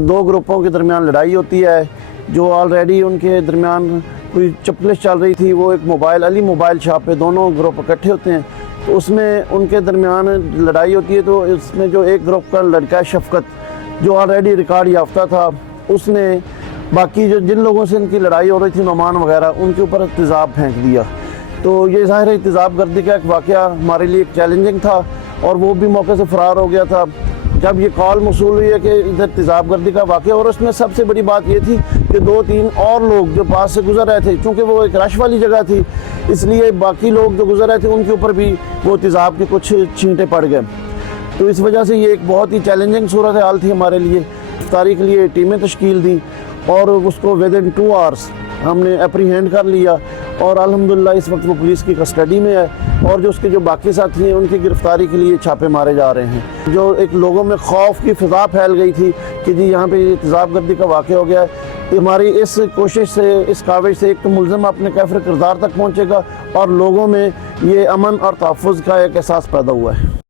दो ग्रुपों के दरमियान लड़ाई होती है, जो ऑलरेडी उनके दरमियान कोई चपलिश चल रही थी। वो एक अली मोबाइल शॉप पे दोनों ग्रुप इकट्ठे होते हैं, तो उसमें उनके दरमियान लड़ाई होती है। तो इसमें जो एक ग्रुप का लड़का है शफकत, जो ऑलरेडी रिकॉर्ड याफ्ता था, उसने बाकी जो जिन लोगों से इनकी लड़ाई हो रही थी, नुमान वगैरह, उनके ऊपर तेज़ाब फेंक दिया। तो ये ज़ाहिर है तेज़ाब गर्दी का एक वाक़या हमारे लिए एक चैलेंजिंग था, और वो भी मौके से फ़रार हो गया था। जब ये कॉल मौसूल हुई है कि इधर तेज़ाब गर्दी का वाक़या, और उसमें सबसे बड़ी बात ये थी कि 2-3 और लोग जो पास से गुजर रहे थे, चूँकि वो एक रश वाली जगह थी, इसलिए बाकी लोग जो गुजर रहे थे उनके ऊपर भी वो तेज़ाब के कुछ छींटे पड़ गए। तो इस वजह से ये एक बहुत ही चैलेंजिंग सूरत हाल थी हमारे लिए। गिरफ्तारी के लिए टीमें तश्कील दी और उसको विदिन 2 आवर्स हमने एप्रीहेंड कर लिया, और अल्हम्दुलिल्लाह इस वक्त वो पुलिस की कस्टडी में है, और जो उसके जो बाकी साथी हैं उनकी गिरफ्तारी के लिए छापे मारे जा रहे हैं। जो एक लोगों में खौफ की फ़िज़ा फैल गई थी कि जी यहाँ पे तेज़ाब गर्दी का वाक़या हो गया है, हमारी इस कोशिश से, इस काविश से एक तो मुल्ज़िम अपने काफ़िर किरदार तक पहुँचेगा, और लोगों में ये अमन और तहफ़्फ़ुज़ का एक एहसास पैदा हुआ है।